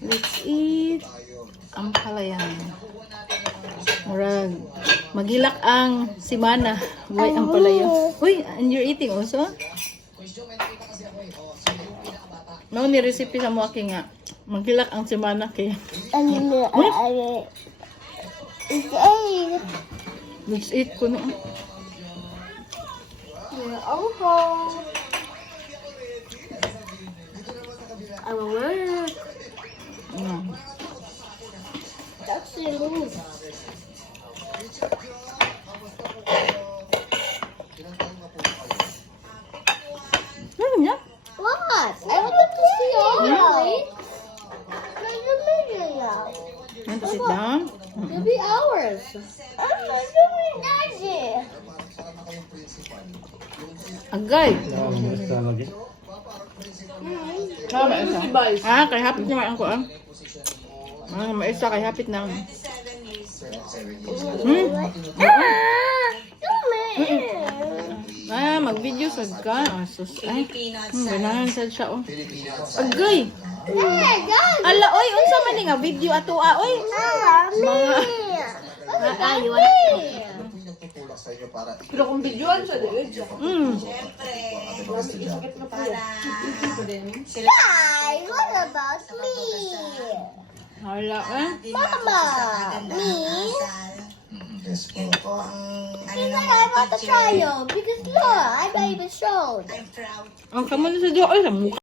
Let's eat. Ang palayan. Murag. Magilak ang simana. Uy, ang palayan. Uy, and you're eating also? No, ni recipe sa mo aking nga. Magilak ang simana kay. Let's eat ko no. I will work. That's the move. Ano niya? What? I would like to see all of it. Like the video now. Want to sit down? It'll be hours. I'm not doing that shit. Agay. Tama Ah, kay hapit naman ako ah. Ah, maisa kay hapit na. Ah, mag-video sa ka. Ah, sus. Ay, ganahan sad siya oh. Agay. Ala, oy, unsa man ni nga video ato ah, oy. Ayo. Pero kung videoan siya, dahil siya. Guys, what about me? Hala eh. Mama, me? Yes po. Because I want to try you. Because look, I'm not even shown. Ang kamo na sa diyo, ay sa mukha.